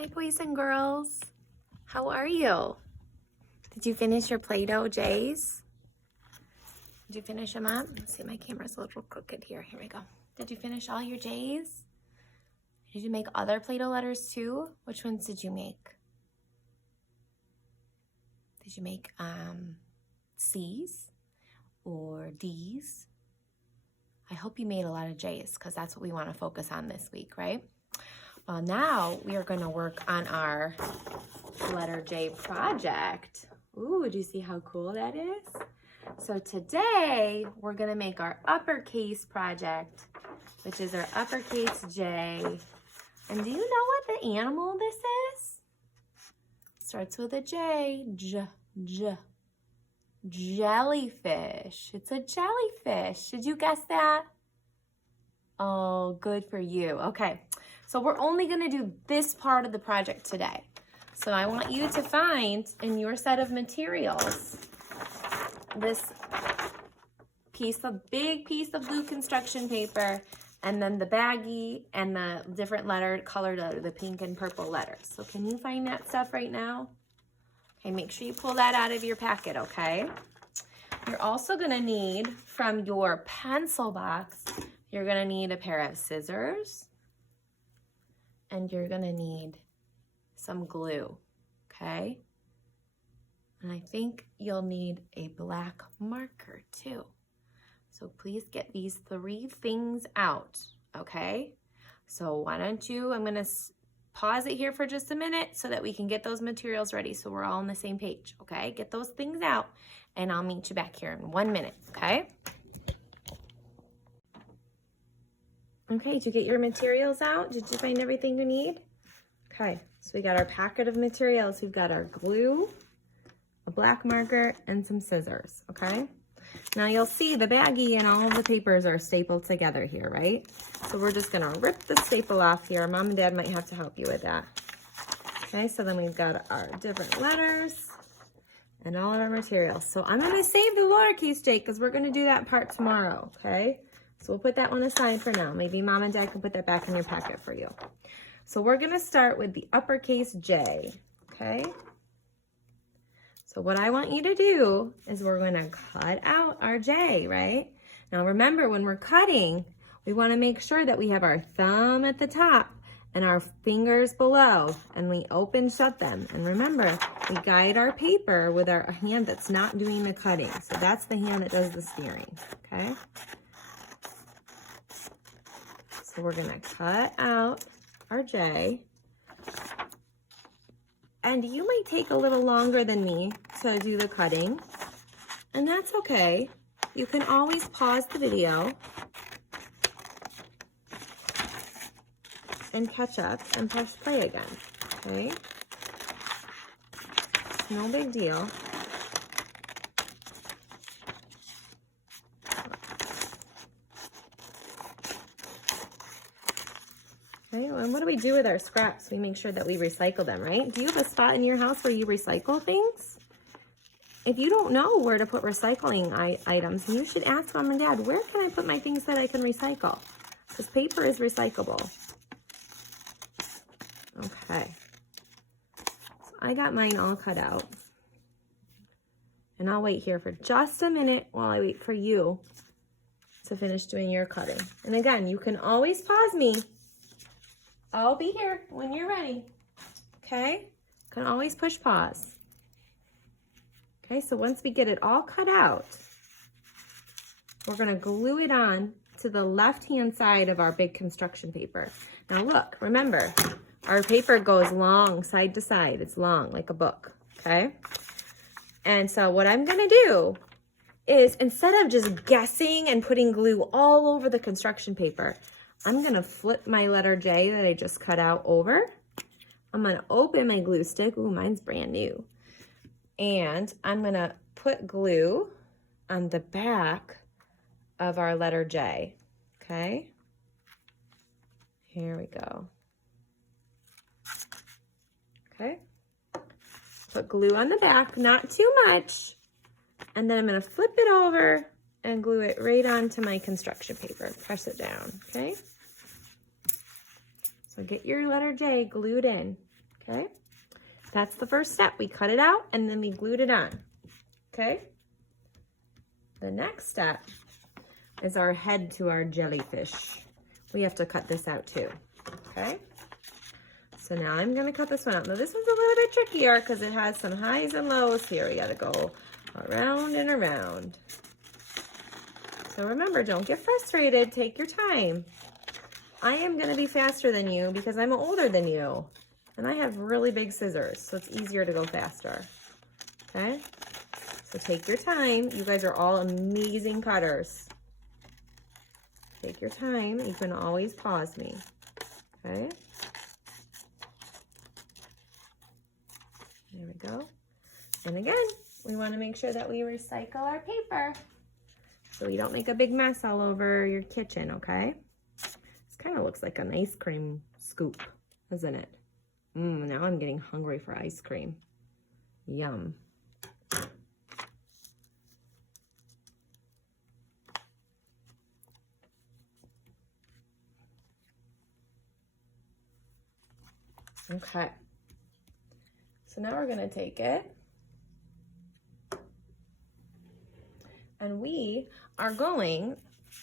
Hi, boys and girls. How are you? Did you finish your Play-Doh J's? Did you finish them up? Let's see, my camera's a little crooked here. Here we go. Did you finish all your J's? Did you make other Play-Doh letters too? Which ones did you make? Did you make C's or D's? I hope you made a lot of J's because that's what we want to focus on this week, right? Well, now we are going to work on our letter J project. Ooh, do you see how cool that is? So today we're going to make our uppercase project, which is our uppercase J. And do you know what the animal this is? Starts with a J. Jellyfish. It's a jellyfish. Did you guess that? Oh, good for you. Okay, so we're only going to do this part of the project today. So I want you to find in your set of materials this big piece of blue construction paper, and then the baggie and the different colored letter, the pink and purple letters. So can you find that stuff right now? Okay, make sure you pull that out of your packet, okay? You're also gonna need, from your pencil box, you're gonna need a pair of scissors, and you're gonna need some glue, okay? And I think you'll need a black marker too. So please get these 3 things out, okay? So why don't you, I'm gonna pause it here for just a minute so that we can get those materials ready so we're all on the same page, okay? Get those things out and I'll meet you back here in 1 minute, okay? Okay, did you get your materials out? Did you find everything you need? Okay, so we got our packet of materials. We've got our glue, a black marker, and some scissors, okay? Now you'll see the baggie and all of the papers are stapled together here, right? So we're just gonna rip the staple off here. Mom and Dad might have to help you with that. Okay, so then we've got our different letters and all of our materials. So I'm gonna save the lowercase J because we're gonna do that part tomorrow, okay? So we'll put that one aside for now. Maybe Mom and Dad can put that back in your packet for you. So we're gonna start with the uppercase J, okay? So what I want you to do is we're gonna cut out our J, right? Now remember, when we're cutting, we wanna make sure that we have our thumb at the top and our fingers below, and we open shut them. And remember, we guide our paper with our hand that's not doing the cutting. So that's the hand that does the steering, okay? So we're gonna cut out our J. And you might take a little longer than me to do the cutting, and that's okay. You can always pause the video and catch up and press play again, okay? It's no big deal. Okay, and what do we do with our scraps? We make sure that we recycle them, right? Do you have a spot in your house where you recycle things? If you don't know where to put recycling items, you should ask Mom and Dad, where can I put my things that I can recycle? Because paper is recyclable. Okay. So I got mine all cut out. And I'll wait here for just a minute while I wait for you to finish doing your cutting. And again, you can always pause me. I'll be here when you're ready, okay? You can always push pause. Okay, so once we get it all cut out, we're gonna glue it on to the left-hand side of our big construction paper. Now look, remember, our paper goes long side to side. It's long, like a book, okay? And so what I'm gonna do is, instead of just guessing and putting glue all over the construction paper, I'm gonna flip my letter J that I just cut out over. I'm gonna open my glue stick. Ooh, mine's brand new. And I'm gonna put glue on the back of our letter J, okay? Here we go. Okay. Put glue on the back, not too much. And then I'm gonna flip it over and glue it right onto my construction paper. Press it down, okay? So get your letter J glued in. okay? That's the first step. We cut it out and then we glued it on, okay? The next step is our head to our jellyfish. We have to cut this out too, okay? So now I'm gonna cut this one out. Now this one's a little bit trickier because it has some highs and lows here. We gotta go around and around. So remember, don't get frustrated, take your time. I am gonna be faster than you because I'm older than you. And I have really big scissors, so it's easier to go faster, okay? So take your time. You guys are all amazing cutters. Take your time. You can always pause me, okay? There we go. And again, we want to make sure that we recycle our paper so we don't make a big mess all over your kitchen, okay? This kind of looks like an ice cream scoop, doesn't it? Now I'm getting hungry for ice cream. Yum. Okay. So now we're going to take it and we are going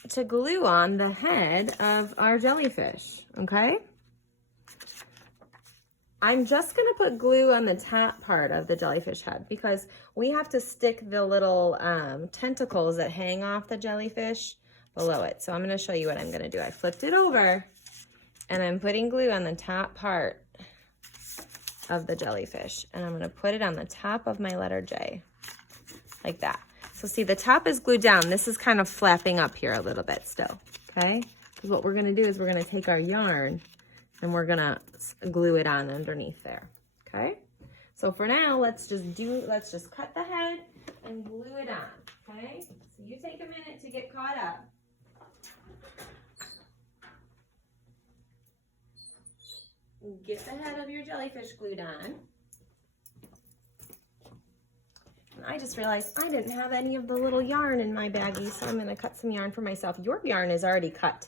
to glue on the head of our jellyfish, okay? I'm just going to put glue on the top part of the jellyfish head because we have to stick the little tentacles that hang off the jellyfish below it. So I'm going to show you what I'm going to do. I flipped it over and I'm putting glue on the top part of the jellyfish, and I'm going to put it on the top of my letter J like that. So see, the top is glued down. This is kind of flapping up here a little bit still, okay? Because what we're going to do is we're going to take our yarn and we're going to glue it on underneath there, okay? So for now, let's just cut the head and glue it on, okay? So you take a minute to get caught up. Get the head of your jellyfish glued on. And I just realized I didn't have any of the little yarn in my baggie, so I'm going to cut some yarn for myself. Your yarn is already cut.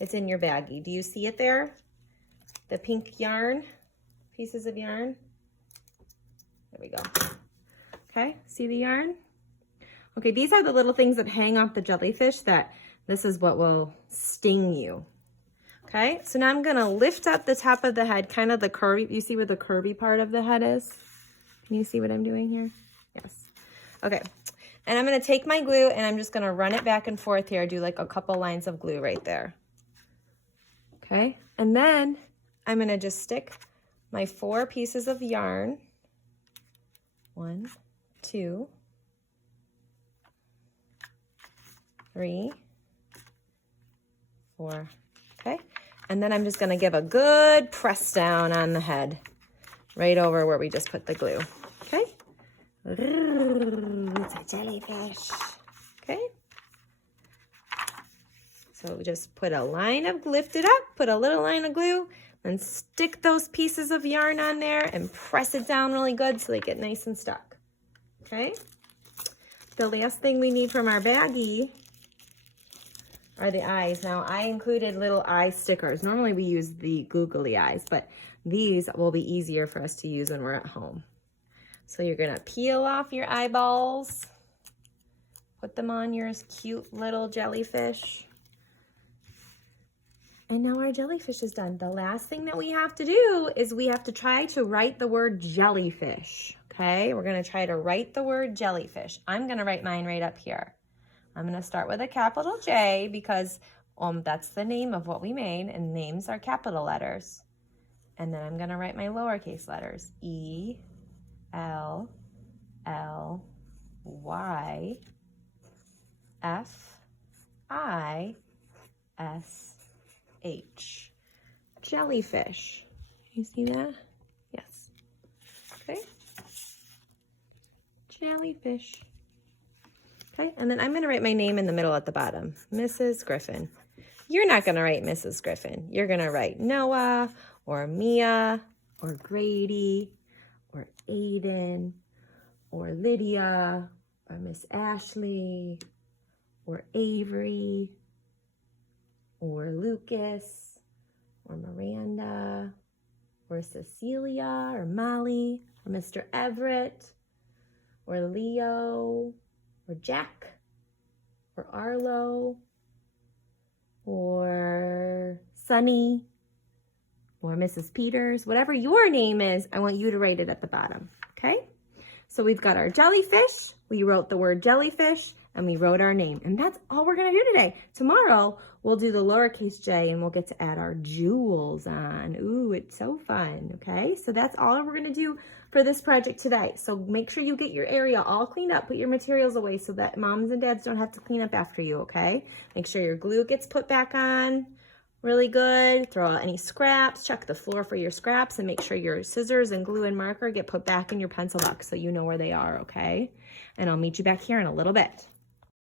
It's in your baggie. Do you see it there? The pink yarn, pieces of yarn. There we go. Okay, see the yarn? Okay, these are the little things that hang off the jellyfish that this is what will sting you. Okay, so now I'm going to lift up the top of the head, kind of the curvy, you see where the curvy part of the head is? Can you see what I'm doing here? Yes. Okay, and I'm going to take my glue and I'm just going to run it back and forth here, do like a couple lines of glue right there. Okay, and then I'm going to just stick my 4 pieces of yarn. 1, 2, 3, 4. Okay, and then I'm just going to give a good press down on the head, right over where we just put the glue. Okay, it's a jellyfish. Okay, so just put a line of, lift it up, put a little line of glue, and stick those pieces of yarn on there and press it down really good so they get nice and stuck. Okay, the last thing we need from our baggie are the eyes. Now, I included little eye stickers. Normally we use the googly eyes, but these will be easier for us to use when we're at home. So you're gonna peel off your eyeballs, put them on your cute little jellyfish. And now our jellyfish is done. The last thing that we have to do is we have to try to write the word jellyfish, okay? We're gonna try to write the word jellyfish. I'm gonna write mine right up here. I'm going to start with a capital J because that's the name of what we made, and names are capital letters. And then I'm going to write my lowercase letters, E, L, L, Y, F, I, S, H. Jellyfish. You see that? Yes. Okay. Jellyfish. Okay, and then I'm going to write my name in the middle at the bottom, Mrs. Griffin. You're not going to write Mrs. Griffin. You're going to write Noah or Mia or Grady or Aiden or Lydia or Miss Ashley or Avery or Lucas or Miranda or or Cecilia, or Molly, or Mr. Everett, or Leo, or Jack, or Arlo, or Sunny, or Mrs. Peters, whatever your name is, I want you to write it at the bottom, okay? So we've got our jellyfish, we wrote the word jellyfish, and we wrote our name. And that's all we're gonna do today. Tomorrow, we'll do the lowercase j and we'll get to add our jewels on. Ooh, it's so fun, okay? So that's all we're gonna do for this project today. So make sure you get your area all cleaned up, put your materials away so that moms and dads don't have to clean up after you, okay? Make sure your glue gets put back on really good. Throw out any scraps, check the floor for your scraps, and make sure your scissors and glue and marker get put back in your pencil box so you know where they are, okay? And I'll meet you back here in a little bit.